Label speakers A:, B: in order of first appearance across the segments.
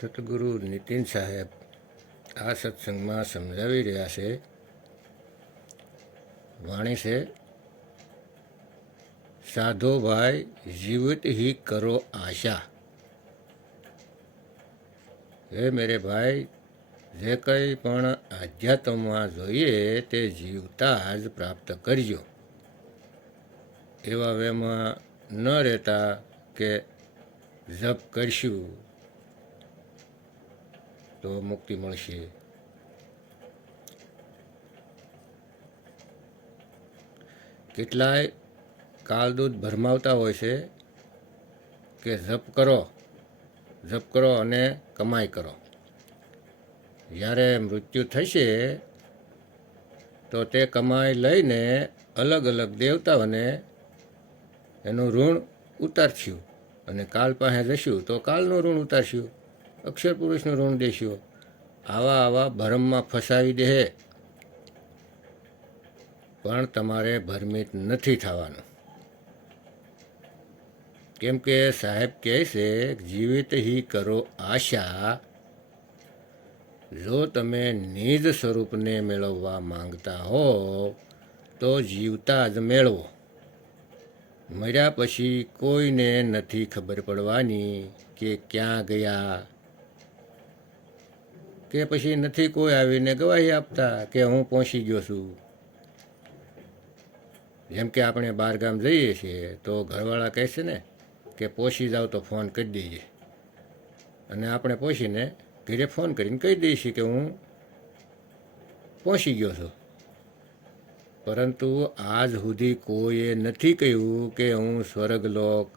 A: સતગુરુ નીતિન સાહેબ આ સત્સંગમાં સમજાવી રહ્યા છે, વાણી છે, સાધો ભાઈ, જીવિત હી કરો આશા. હે મેરે ભાઈ, જે કંઈ પણ આધ્યાત્મમાં જોઈએ તે જીવતા જ પ્રાપ્ત કરજો. એવા વેમાં ન રહેતા કે જપ કરશું. તો મુક્તિ મળશે. કેટલાય કાળદૂત ભરમાવતા હોય છે કે જપ કરો જપ કરો અને કમાઈ કરો. જ્યારે મૃત્યુ થશે, તો તે કમાઈ લઈને અલગ અલગ દેવતાઓને એનું ઋણ ઉતારશું અને કાલ પાસે જશું તો કાલનું ઋણ ઉતારશું. અક્ષર પુરુષનું ઋણ દેશો આવા આવા ભરમમાં ફસાવી દે. પણ તમારે ભરમિત નથી થવાનું. કેમ કે સાહેબ કહે છે જીવિત હી કરો આશા. જો તમે નિજ સ્વરૂપને મેળવવા માંગતા હો, તો જીવતા જ મેળવો. મર્યા પછી કોઈને નથી ખબર પડવાની કે ક્યાં ગયા. કે પછી નથી કોઈ આવીને ગવાહી આપતા કે હું પહોંચી ગયો છું. જેમ કે આપણે બહાર ગામ જઈએ છીએ તો ઘરવાળા કહે છે ને કે પહોંચી જાવ તો ફોન કરી દઈએ અને આપણે પહોંચીને ઘરે ફોન કરીને કહી દઈએ છીએ કે હું પહોંચી ગયો છું. પરંતુ આજ સુધી કોઈએ નથી કહ્યું કે હું સ્વર્ગલોક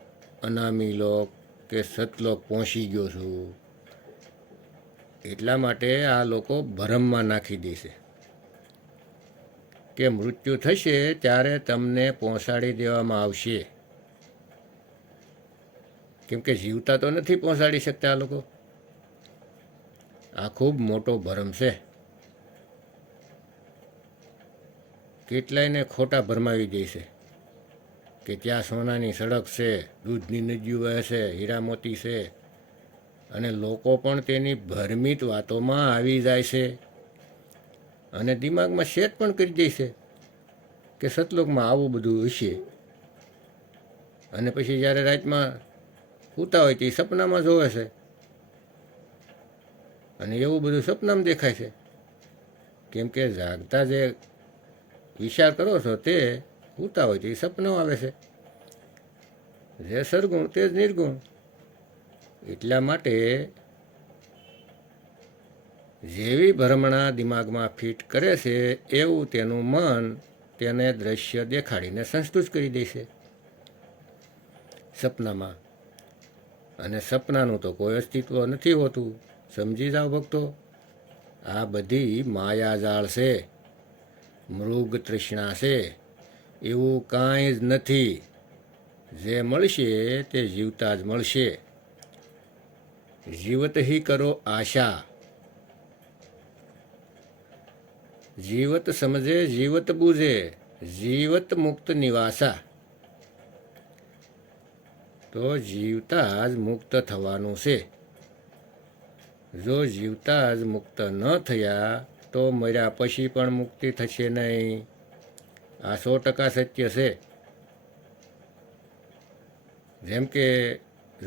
A: અનામી લોક કે સતલોક પહોંચી ગયો છું. એટલા માટે આ લોકો ભરમમાં નાખી દેશે કે મૃત્યુ થશે ત્યારે તમને પહોંચાડી દેવામાં આવશે. કેમ કે જીવતા તો નથી પહોંચાડી શકતા આ લોકો. આ ખૂબ મોટો ભરમ છે. કેટલાયને ખોટા ભરમાવી દેશે કે ત્યાં સોનાની સડક છે, દૂધની નદીઓ વહે છે, હીરા મોતી છે અને લોકો પણ તેની ભરમિત વાતોમાં આવી જાય છે. અને દિમાગમાં શેટ પણ કરી દે છે કે સતલોકમાં આવું બધું હશે. અને પછી જ્યારે રાતમાં સૂતા હોય તે સપનામાં જોવે છે. અને એવું બધું સપનામાં દેખાય છે. કેમ કે જાગતા જે વિચાર કરો છો તે સૂતા હોય તે સપનો આવે છે. જે સરગુણ તે જ નિર્ગુણ. એટલા માટે જેવી ભ્રમણા દિમાગમાં ફિટ કરે છે, એવું તેનું મન તેને દ્રશ્ય દેખાડીને સંતુષ્ટ કરી દેશે સપનામાં. અને સપનાનું તો કોઈ અસ્તિત્વ નથી હોતું. સમજી જાઓ ભક્તો. આ બધી માયાજાળ છે. મૃગ તૃષ્ણા છે. એવું કાંઈ જ નથી. જે મળશે તે જીવતા જ મળશે. જીવત હી કરો આશા. જીવત સમજે, જીવત બુજે, જીવત મુક્ત નિવાસા. તો જીવતા જ મુક્ત થવાનું છે. જો જીવતા જ મુક્ત ન થયા, તો મર્યા પછી પણ મુક્તિ થશે નહીં. આ સો ટકા સત્ય છે. જેમ કે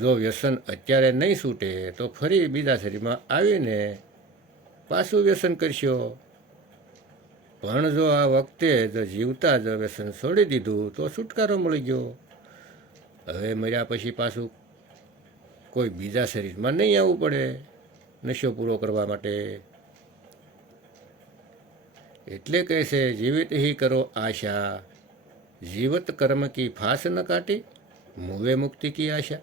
A: જો વ્યસન અત્યારે નહીં છૂટે, તો ફરી બીજા શરીરમાં આવીને પાછું વ્યસન કરશો. પણ જો આ વખતે જ જીવતા જ વ્યસન છોડી દીધું, તો છુટકારો મળી ગયો. હવે મર્યા પછી પાછું કોઈ બીજા શરીરમાં નહીં આવવું પડે નશો પૂરો કરવા માટે. એટલે કહે છે, જીવિત હી કરો આશા. જીવત કર્મ કી ફાસ ન કાટી, મુવે મુક્તિ કી આશા.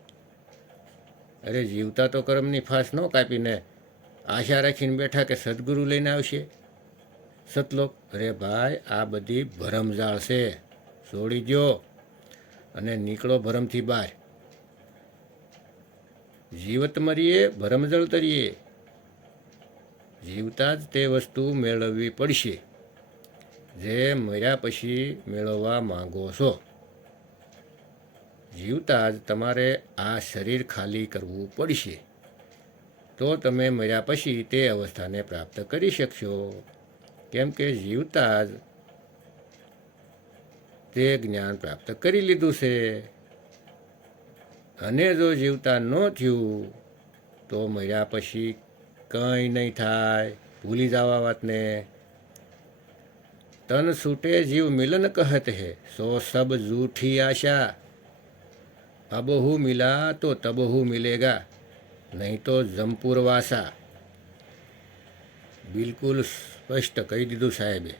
A: અરે જીવતા તો કર્મની ફાસ ન કાપીને આશા રાખીને બેઠા કે સદગુરુ લઈને આવશે. સતલોક, અરે ભાઈ, આ બધી ભરમજાળ છે. છોડી દો અને નીકળો ભરમથી બહાર. જીવત મરીએ ભરમજળ તરીએ. જીવતા જ તે વસ્તુ મેળવવી પડશે. જે મર્યા પછી મેળવવા માંગો છો. જીવતા જ તમારે આ શરીર ખાલી કરવું પડશે. તો તમે મર્યા પછી તે અવસ્થાને પ્રાપ્ત કરી શકશો. કેમ કે જીવતા જ તે જ્ઞાન પ્રાપ્ત કરી લીધું છે. અને જો જીવતા ન થયું, તો મર્યા પછી કંઈ નહીં થાય. ભૂલી જવા વાતને. તન છૂટે જીવ મિલન કહત હે, સો સબ જૂઠી આશા. અબહુ મિલા તો તબહુ મિલેગા, નહીં તો જમપુરવાસા બિલકુલ સ્પષ્ટ કહી દીધું સાહેબે.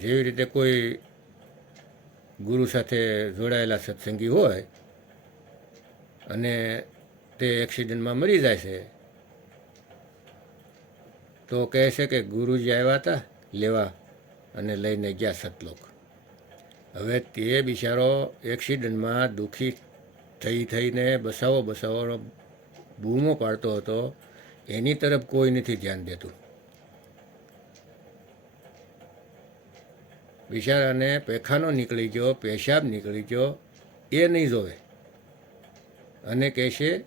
A: જેવી રીતે કોઈ ગુરુ સાથે જોડાયેલા સત્સંગી હોય અને તે એક્સિડન્ટમાં મરી જાય છે, તો કહે છે કે ગુરુજી આવ્યા હતા, લેવા અને લઈને ગયા સતલોક. હવે તે બિચારો એક્સિડન્ટમાં દુઃખી થઈ થઈને બસાવો બસાવો બૂમો પાડતો હતો, એની તરફ કોઈ નથી ધ્યાન દેતું. બિચારાને પેખાનો નીકળી ગયો, પેશાબ નીકળી ગયો, એ નહીં જોવે. અને કહેશે,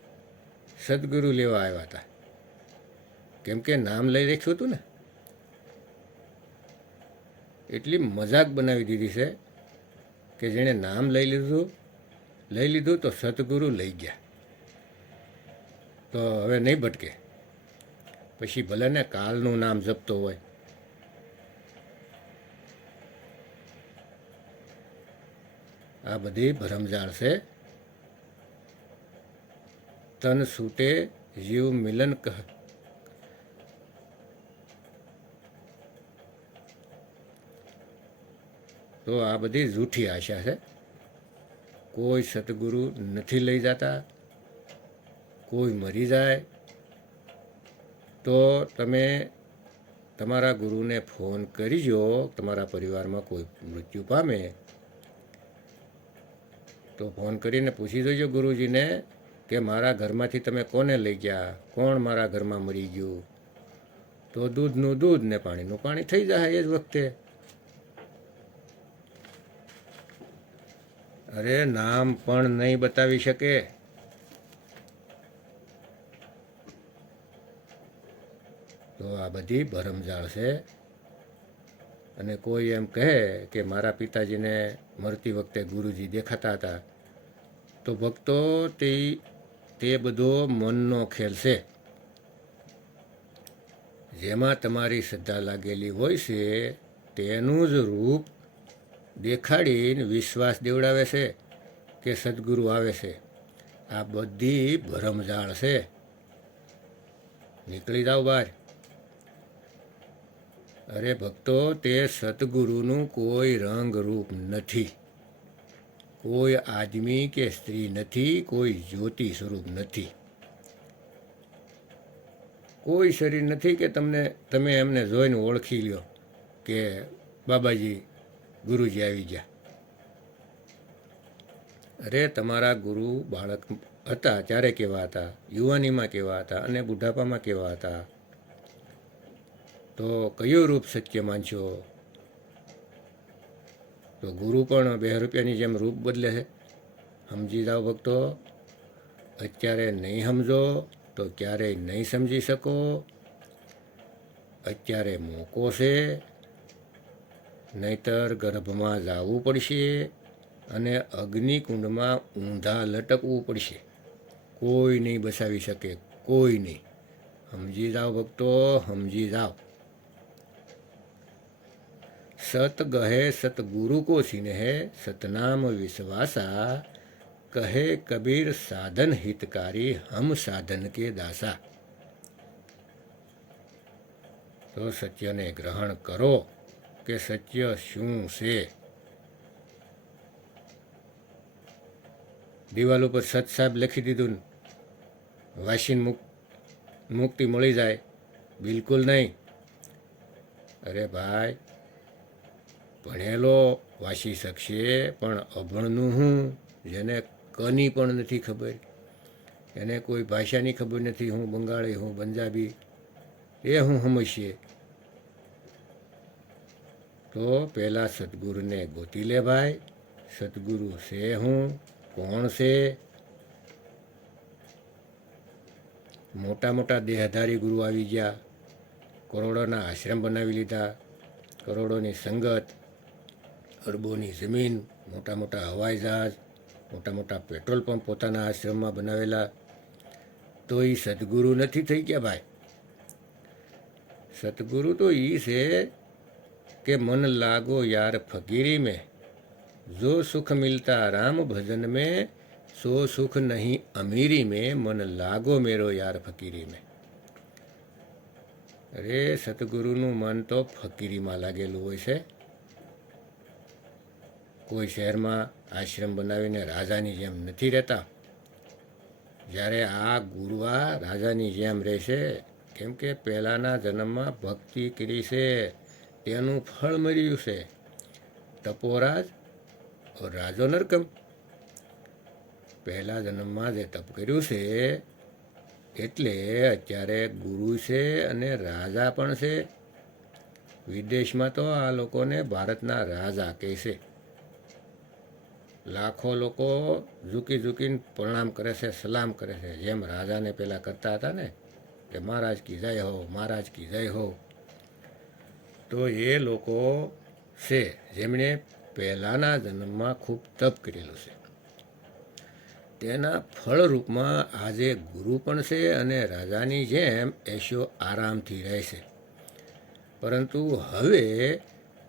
A: સદગુરુ લેવા આવ્યા હતા. કેમ કે નામ લઈ રાખ્યું હતું ને. એટલી મજાક બનાવી દીધી છે. કે જેણે નામ લઈ લીધું લઈ લીધું તો સદગુરુ લઈ ગયા. તો હવે નહીં ભટકે. પછી ભલે ને કાલનું નામ જપતો હોય. આ બધી ભરમજાળ છે. તન છૂટે જીવ મિલન કહ તો આ બધી જૂઠી આશા છે. કોઈ સદગુરુ નથી લઈ જતા, કોઈ મરી જાય. તો તમે તમારા ગુરુને ફોન કરીજો, તમારા પરિવારમાં કોઈ મૃત્યુ પામે. તો ફોન કરીને પૂછી જોજો ગુરુજીને કે મારા ઘરમાંથી તમે કોને લઈ ગયા? કોણ મારા ઘરમાં મરી ગયું? તો દૂધનું દૂધ ને પાણીનું પાણી થઈ જાય એ જ વખતે. અરે, નામ પણ નહીં બતાવી શકે. તો આ બધી ભરમજાળ છે. અને કોઈ એમ કહે કે મારા પિતાજીને મરતી વખતે ગુરુજી દેખાતા હતા, તો ભક્તો તે તે બધો મનનો ખેલ છે. જેમાં તમારી શ્રદ્ધા લાગેલી હોય છે, તેનું જ રૂપ દેખાડીને વિશ્વાસ દેવડાવે છે કે સદગુરુ આવે છે. આ બધી ભરમજાળ છે. નીકળી જાઓ બહાર. અરે ભક્તો, તે સતગુરુનું કોઈ રંગ રૂપ નથી. કોઈ આદમી કે સ્ત્રી નથી, કોઈ જ્યોતિ સ્વરૂપ નથી. કોઈ શરીર નથી કે તમને, તમે એમને જોઈને ઓળખી લ્યો કે બાબાજી ગુરુજી આવી ગયા. અરે, તમારા ગુરુ બાળક હતા ત્યારે કેવા હતા? યુવાનીમાં કેવા હતા અને બુઢાપામાં કેવા હતા? તો કયું રૂપ સત્ય માનશો? તો ગુરુ પણ બે રૂપિયાની જેમ રૂપ બદલે છે. સમજી જાઓ ભક્તો, અત્યારે નહીં સમજો તો ક્યારેય નહીં સમજી શકો. અત્યારે મોકો છે. નહીતર ગર્ભમાં જવું પડશે અને અગ્નિકુંડમાં ઊંધા લટકવું પડશે. કોઈ નહીં બસાવી શકે, કોઈ નહીં. સમજી જાઓ ભક્તો, સમજી જાઓ. સત ગહે સતગુરુ કો સિંહે સતનામ વિશ્વાસા, કહે કબીર સાધન હિતકારી હમ સાધન કે દાસા. તો સત્યને ગ્રહણ કરો. કે સત્ય શું છે? દિવાલ ઉપર સત સાહેબ લખી દીધું વાસીન મુક, મુક્તિ મળી જાય. બિલકુલ નહીં. અરે ભાઈ, ભણેલો વાંચી શકશે પણ અભણનું હું, જેને કની પણ નથી ખબર. એને કોઈ ભાષાની ખબર નથી. હું બંગાળી, હું પંજાબી. એ હું સમજશે તો પહેલાં સદગુરુને ગોતી લે ભાઈ. સદગુરુ છે હું? કોણ છે? મોટા મોટા દેહધારી ગુરુ આવી ગયા. કરોડોના આશ્રમ બનાવી લીધા. કરોડોની સંગત, અરબોની જમીન, મોટા મોટા હવાઈ જહાજ, મોટા મોટા પેટ્રોલ પંપ પોતાના આશ્રમમાં બનાવેલા. તો એ સદગુરુ નથી થઈ ગયા ભાઈ. સદગુરુ તો એ છે કે મન લાગો યાર ફકીરી મેં. જો સુખ મિલતા રામ ભજન મેં, સો સુખ નહીં અમીરી મેં. મન લાગો મેરો યાર ફકીરી મેં. અરે સતગુરુનું મન તો ફકીરીમાં લાગેલું હોય છે. કોઈ શહેરમાં આશ્રમ બનાવીને રાજાની જેમ નથી રહેતા. જ્યારે આ ગુરુઆ રાજાની જેમ રહેશે, કેમ કે પહેલાંના જન્મમાં ભક્તિ કરી છે. તેનું ફળ મળ્યું છે. તપોરાજ રાજો નરકમ. પહેલા જન્મમાં જે તપ કર્યું છે, એટલે અત્યારે ગુરુ છે અને રાજા પણ છે. વિદેશમાં તો આ લોકોને ભારતના રાજા કહે છે. લાખો લોકો ઝૂકી ઝૂકીને પ્રણામ કરે છે, સલામ કરે છે. જેમ રાજાને પહેલાં કરતા હતા ને, કે મહારાજ કી જય હો, મહારાજ કી જય હો. તો એ લોકો છે, જેમણે પહેલાંના જન્મમાં ખૂબ તપ કરેલું છે. તેના ફળરૂપમાં આજે ગુરુ પણ છે અને રાજાની જેમ એશો આરામથી રહેશે પરંતુ હવે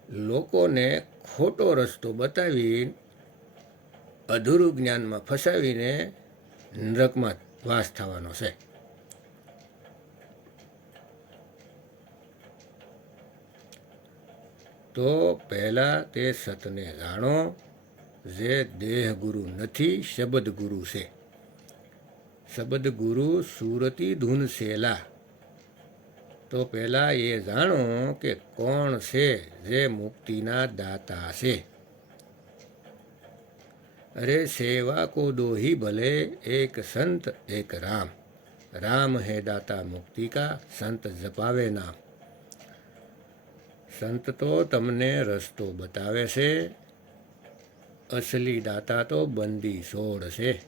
A: લોકોને ખોટો રસ્તો બતાવી અધૂરું જ્ઞાનમાં ફસાવીને નરકમાં વાસ થવાનો છે. તો પહેલાં તે સતને જાણો, જે દેહ ગુરુ નથી શબ્દ ગુરુ છે. શબ્દ ગુરુ સુરતી ધૂન શેલા તો પહેલાં એ જાણો કે કોણ છે, જે મુક્તિના દાતા છે. અરે સેવા કો દોહી ભલે, એક સંત, એક રામ. રામ હે દાતા મુક્તિ કા, સંત જપાવે નામ. સંત તો તમને રસ્તો બતાવે છે. અસલી દાતા તો બંદી છોડ છે.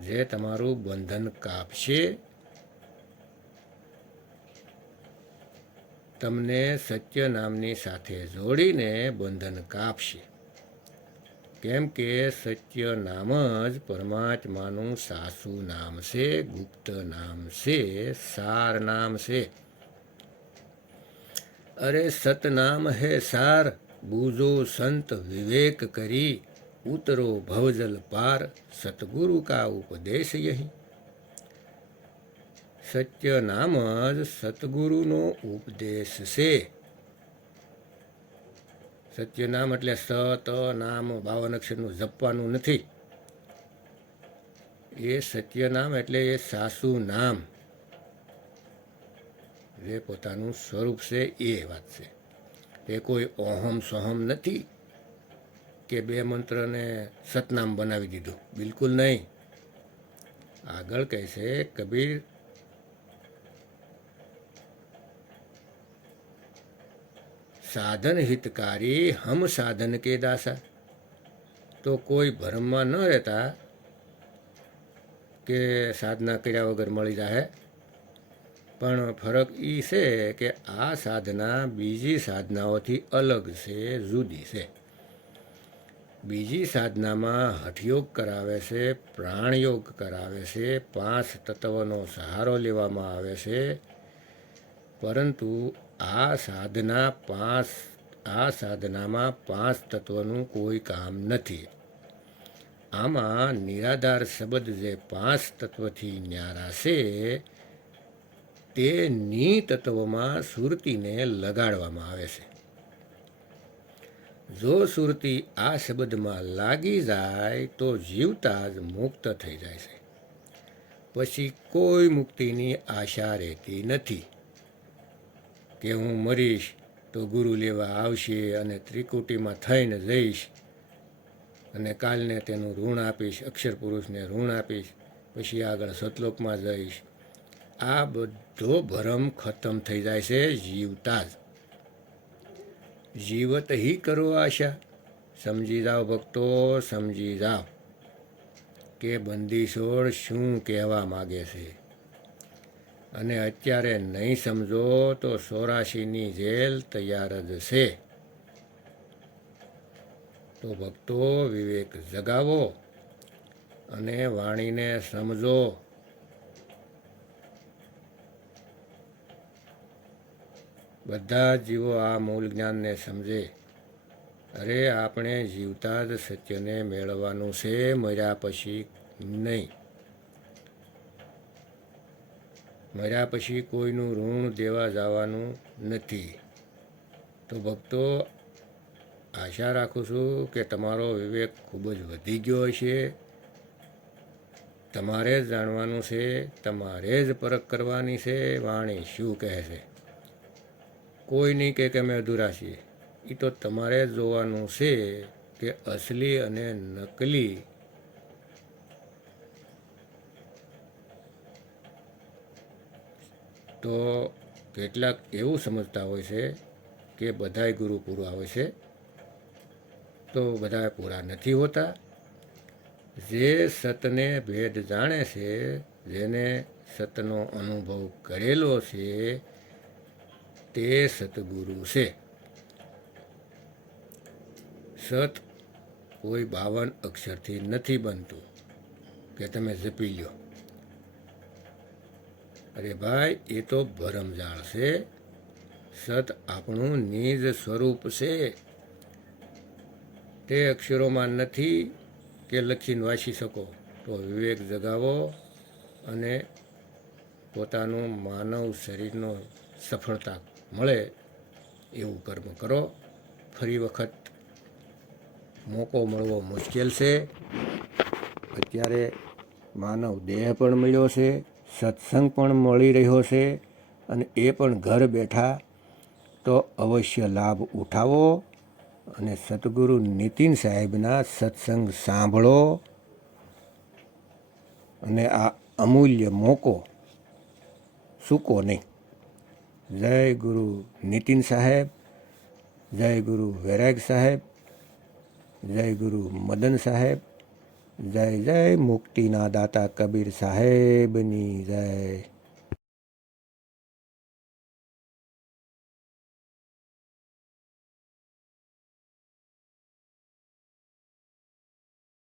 A: જે તમારું બંધન કાપશે. તમને સત્ય નામની સાથે જોડીને બંધન કાપશે. કેમ કે સત્ય નામ જ પરમાત્માનું સાસુ નામ છે, ગુપ્ત નામ છે, સાર નામ છે. અરે સતનામ હે સાર, બૂજો સંત વિવેક કરી, ઉતરો ભવજલ પાર, સતગુરુ કા ઉપદેશ યહી. સત્ય નામ જ સતગુરુનો ઉપદેશ છે. સત્ય નામ એટલે સત નામ બાવન અક્ષરનું જપવાનું નથી. એ સત્ય નામ એટલે એ સાસુ નામ. જે પોતાનું સ્વરૂપ છે, એ વાત છે. એ કોઈ ઓહમ સોહમ નથી કે બે મંત્રને સતનામ બનાવી દીધું. બિલકુલ નહીં. આગળ કહે છે, કબીર, સાધન હિતકારી હમ સાધન કે દાસા. તો કોઈ ભ્રમમાં ન રહેતા કે સાધના કર્યા વગર મળી જાય પણ ફરક એ છે કે આ સાધના બીજી સાધનાઓથી અલગ છે, જુદી છે. બીજી સાધનામાં હઠયોગ કરાવે છે, પ્રાણયોગ કરાવે છે, પાંચ તત્વનો સહારો લેવામાં આવે છે. પરંતુ આ સાધના પાંચ, આ સાધનામાં પાંચ તત્વનું કોઈ કામ નથી. આમાં નિરાધાર શબ્દ જે પાંચ તત્વથી ન્યારા છે તે ની તત્વમાં સુરતીને લગાડવામાં આવે છે. જો સુરતી આ શબ્દમાં લાગી જાય તો જીવતા જ મુક્ત થઈ જાય છે. પછી કોઈ મુક્તિની આશા રહેતી નથી કે હું મરીશ તો ગુરુ લેવા આવશે અને ત્રિકુટીમાં થઈને જઈશ અને કાલને તેનું ઋણ આપીશ, અક્ષર પુરુષને ઋણ આપીશ, પછી આગળ સતલોકમાં જઈશ. આ બધો ભરમ ખતમ થઈ જાય છે જીવતા જ. જીવત હી કરો આશા. સમજી જાઓ ભક્તો, સમજી જાઓ કે બંદીશોળ શું કહેવા માગે છે. અને અત્યારે નહીં સમજો તો સોરાશીની જેલ તૈયાર જ છે. તો ભક્તો વિવેક જગાવો અને વાણીને સમજો. બધા જીવો આ મૂળ જ્ઞાનને સમજે. અરે, આપણે જીવતા જ સત્યને મેળવવાનું છે, મર્યા પછી નહીં. મર્યા પછી કોઈનું ઋણ દેવા જવાનું નથી. તો ભક્તો, આશા રાખું છું કે તમારો વિવેક ખૂબ જ વધી ગયો હશે. તમારે જ જાણવાનું છે, તમારે જ પરખ કરવાની છે, વાણી શું કહે છે કોઈ નહીં કે અમે અધૂરા છીએ એ તો તમારે જોવાનું છે કે અસલી અને નકલી. તો કેટલાક એવું સમજતા હોય છે કે બધાય ગુરુ પૂરા હોય છે. તો બધા પૂરા નથી હોતા. જે સતને ભેદ જાણે છે, જેને સતનો અનુભવ કરેલો છે તે સતગુરુ છે સત કોઈ બાવન અક્ષરથી નથી બનતું કે તમે જપી લ્યો અરે ભાઈ એ તો ભરમજાળ છે સત આપણું નિજ સ્વરૂપ છે તે અક્ષરોમાં નથી કે લખીને વાંચી શકો તો વિવેક જગાવો અને પોતાનું માનવ શરીરનો સફળતા મળે એવું કર્મ કરો. ફરી વખત મોકો મળવો મુશ્કેલ છે. અત્યારે માનવ દેહ પણ મળ્યો છે, સત્સંગ પણ મળી રહ્યો છે અને એ પણ ઘર બેઠા. તો અવશ્ય લાભ ઉઠાવો અને સદગુરુ નીતિન સાહેબના સત્સંગ સાંભળો અને આ અમૂલ્ય મોકો સૂકો નહીં. જય ગુરુ નીતિન સાહેબ જય ગુરુ વૈરાગ સાહેબ જય ગુરુ મદન સાહેબ જય જય મુક્તિના દાતા કબીર સાહેબની જય